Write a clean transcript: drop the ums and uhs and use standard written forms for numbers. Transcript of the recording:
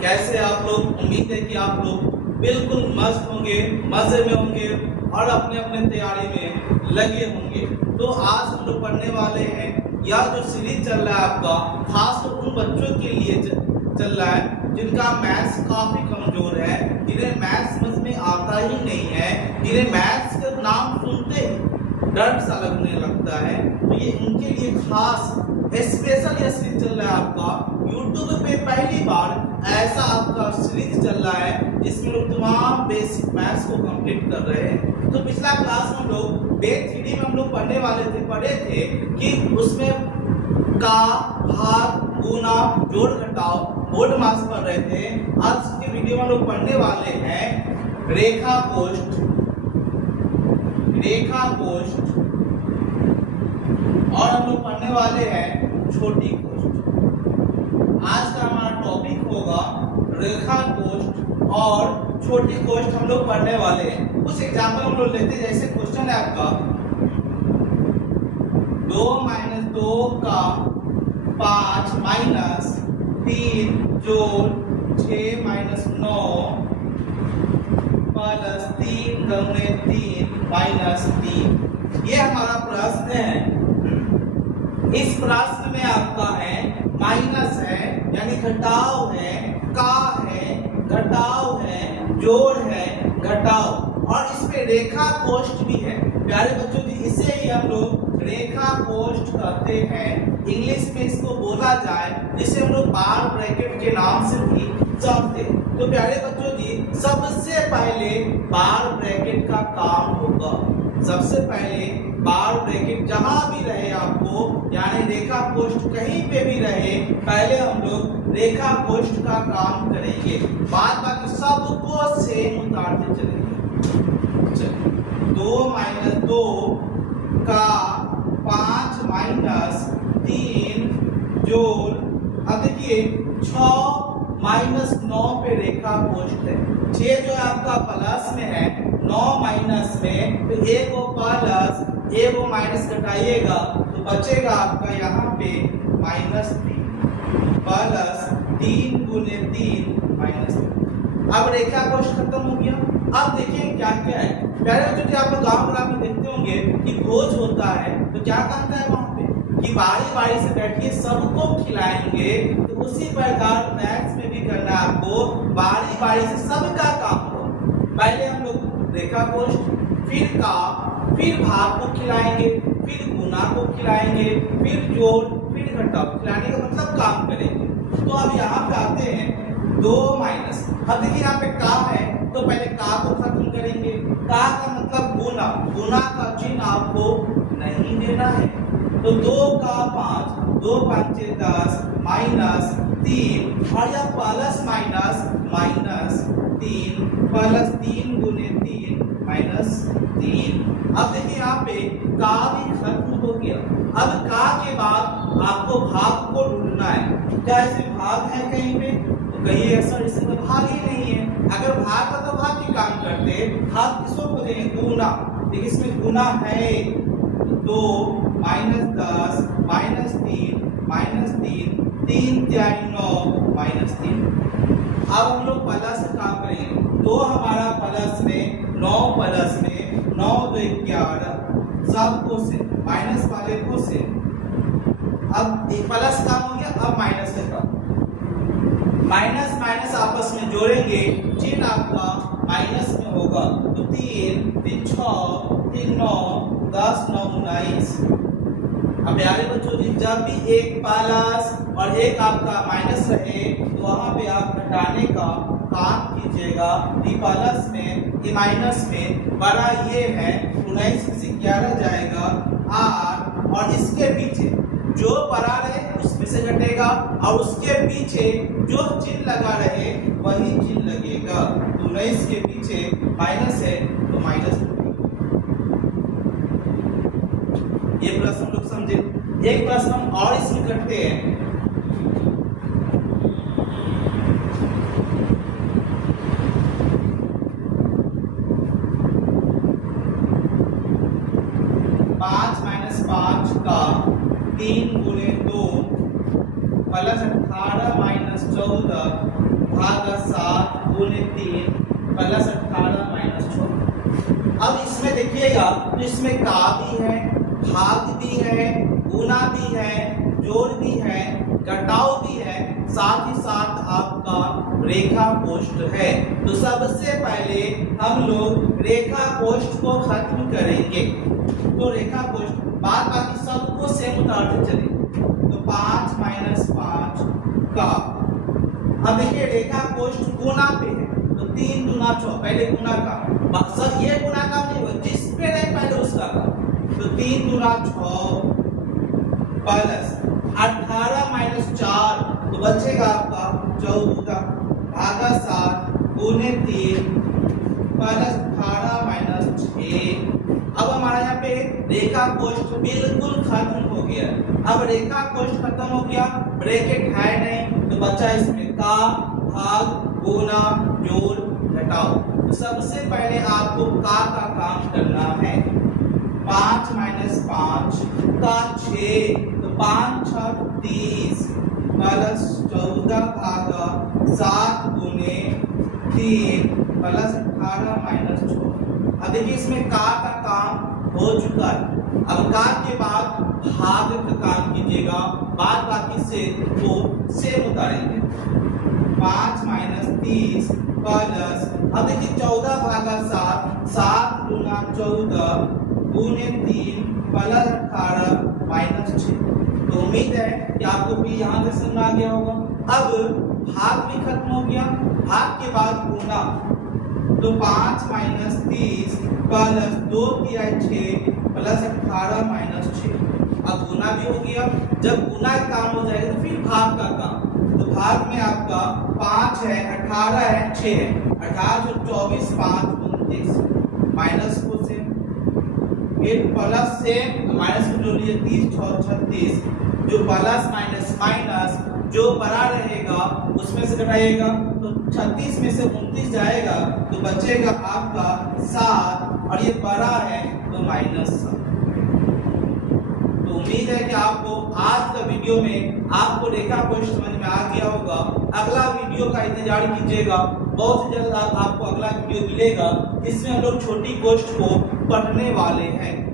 कैसे आप लोग? उम्मीद है कि आप लोग बिल्कुल मस्त होंगे, मजे में होंगे और अपने अपने तैयारी में लगे होंगे। तो आज हम लोग पढ़ने वाले हैं, यह जो सीरीज चल रहा है आपका, खास तो उन बच्चों के लिए चल रहा है जिनका मैथ्स काफी कमजोर है, जिन्हें मैथ्स समझ में आता ही नहीं है, जिन्हें मैथ्स का नाम सुनते ही डर सा लगने लगता है। तो ये उनके लिए खास स्पेशल यह सीरीज चल रहा है आपका। YouTube पे पहली बार ऐसा आपका सीरीज चल रहा है जिसमें लोग तमाम बेसिक मैथ्स को कंप्लीट कर रहे हैं। तो पिछला क्लास में हम लोग बेस 3D में हम लोग पढ़े थे कि उसमें का, भाग, गुना, जोड़, घटाव, मोड मास पढ़ रहे थे। आज के वीडियो में हम लोग पढ़ने वाले हैं रेखा कोष्ठ और हम लोग पढ़ने वाले हैं छोटी कोष्ठ। आज का हमारा टॉपिक होगा रेखा कोष्ठ और छोटी कोष्ठ हम लोग पढ़ने वाले हैं। कुछ एग्जाम्पल हम लोग लेते हैं, जैसे क्वेश्चन है आपका 2 - 2 का 5 - 3 जोड़ 6 - 9 प्लस 3 दूने 3 - 3। ये हमारा प्रश्न है। इस प्रश्न में आपका है माइनस है यानी घटाव है, का है घटाव है, जोड़ है घटाव, और इसमें रेखा कोष्ठ भी है। प्यारे बच्चों जी, इसे ही हम लोग रेखा कोष्ठ कहते हैं। इंग्लिश में इसको बोला जाए जिसे हम लोग बार ब्रैकेट के नाम से भी जानते हैं। तो प्यारे बच्चों जी, सबसे पहले बार ब्रैकेट का काम होगा। सबसे पहले बार ब्रैकेट जहां भी रहे आपको, यानी रेखा कोष्ठ कहीं पे भी रहे, पहले हम लोग रेखा कोष्ठ का काम करेंगे, बाद बाकी सबको सेम उतारते चलेंगे। 2 - 2 का 5 - 3 जोड़, अब देखिए 6 - 9 पे रेखा कोष्ठ है। 6 जो आपका प्लस में है, 9 माइनस में, तो एक वो प्लस एक वो माइनस घटाइएगा तो बचेगा आपका यहाँ पे -3 प्लस 3 गुने 3 -3। अब रेखा कोष्ठ खत्म हो गया। अब देखिए क्या क्या है। प्यारे बच्चों, जो आप लोग गाँव ग्राम में देखते होंगे कि भोज होता है तो क्या कहता है वहाँ पे कि बारी बारी से बैठिए सबको खिलाएंगे। तो उसी प्रकार मैथ्स में भी करना है आपको, बारी बारी से सबका काम हो। पहले हम लोग रेखा कोष्ठ, फिर का, फिर भाग को खिलाएंगे, फिर गुना को खिलाएंगे, फिर जोड़, फिर घटाव। खिलाने का मतलब काम करेंगे। तो अब यहाँ पे आते हैं 2 माइनस। अब देखिए यहाँ पे का है तो पहले का को खत्म करेंगे। का का मतलब गुना, गुना का चिन्ह आपको नहीं देना है। तो 2 का 5, 2 × 5 = 10 -3, और यह प्लस माइनस -3 प्लस 3 गुने 3 -3। अब देखिए यहाँ पे का भी खत्म हो गया। अब का के बाद आपको भाग को ढूंढना है। क्या इसमें भाग है कहीं पे? तो कहिए सर इसमें तो भाग ही नहीं है। अगर भाग का तो भाग की काम करते, भाग किसको खोजेंगे? गुना। देखिए इसमें गुना है 2 - 10 -3 -3 3 × 9 -3। अब हम लोग प्लस का काम करेंगे। तो हमारा प्लस में 9 प्लस में 9 × 2 = 11, सबको से माइनस वाले को से। अब एक प्लस काम हो गया, अब माइनस का काम। माइनस माइनस आपस में जोड़ेंगे, चिन्ह आपका माइनस में होगा। तो 3 × 3 = 6, 3 × 9 = 10, 9 × 19। अब प्यारे बच्चों जी, जब भी एक प्लस और एक आपका माइनस रहे तो वहां पे आप घटाने का काम कीजिएगा। ये प्लस में, ये माइनस में, बड़ा ये है 19 से 11 जाएगा 8, और इसके पीछे जो बड़ा रहे उसमें से घटेगा, और उसके पीछे जो चिन्ह लगा रहे वही चिन्ह लगेगा। 19 के पीछे माइनस है तो माइनस। ये प्रश्न हम लोग समझे। एक प्रश्न हम और इसमें करते हैं। -5 का 3 × 2 प्लस 18 - 14 भागा 7 गुने 3 प्लस 18 माइनस 14। अब इसमें देखिएगा तो इसमें का भी है, भाग भी है, गुना भी है, जोड़ भी है, घटाव भी है, साथ ही साथ आपका रेखा कोष्ठ है। तो सबसे पहले हम लोग रेखा कोष्ठ को खत्म करेंगे। तो रेखा कोष्ठ बाद बाकी सबको सेम उतारते चलेंगे। तो 5 माइनस 5 का, अब देखिए रेखा कोष्ठ गुना पे है तो 3 दूना 6, पहले गुना का मकसद ये गुना का नहीं हो, जिस पे रहे पहले उसका का। तो 3 दूना 6 प्लस 18 माइनस 4 तो बचेगा आपका 14 भागा 7 गुने 3 प्लस 18 माइनस 6। अब हमारा यहाँ पे रेखा कोष्ठ बिल्कुल खत्म हो गया। अब रेखा कोष्ठ खत्म हो गया, ब्रैकेट है नहीं तो बचा इसमें का, भाग, गुना, जोड़, घटाव। तो सबसे पहले आपको का काम करना है। 5 माइनस 5 का 6 तो 5 6 30 प्लस 14 भागा 7 गुने 3 प्लस 18 माइनस 14। अब देखिए इसमें का काम हो चुका है। अब का के बाद भाग का काम कीजिएगा, बाद बाकी से वो सेम उतारेंगे। 5 माइनस 30 प्लस, अब देखिए 14 भागा 7 7 गुना 14 गुने 3 प्लस 18 माइनस 6। तो उम्मीद है कि आपको भी यहाँ से समझ आ गया होगा। अब भाग भी खत्म हो गया, भाग के बाद गुना, तो 5 माइनस 30 प्लस 2 किया 6 प्लस 18 माइनस 6। अब गुना भी हो गया। जब गुना का काम हो जाएगा तो फिर भाग का काम। तो भाग में आपका 5 है, 18 है, 6 है, 18 से 24 5 29 माइनस को से फिर प्लस से माइनस को जोड़ लीजिए 30 6 36। जो प्लस माइनस माइनस जो बड़ा रहेगा उसमें से घटाइएगा तो 36 में से 29 जाएगा तो बचेगा आपका 7 और ये बड़ा है तो माइनस 7। तो उम्मीद है कि आपको आज का वीडियो में आपको रेखा कोष्ठ समझ में आ गया होगा। अगला वीडियो का इंतजार कीजिएगा, बहुत ही जल्द आपको अगला वीडियो मिलेगा जिसमें हम लोग छोटी कोष्ठ को पढ़ने वाले हैं।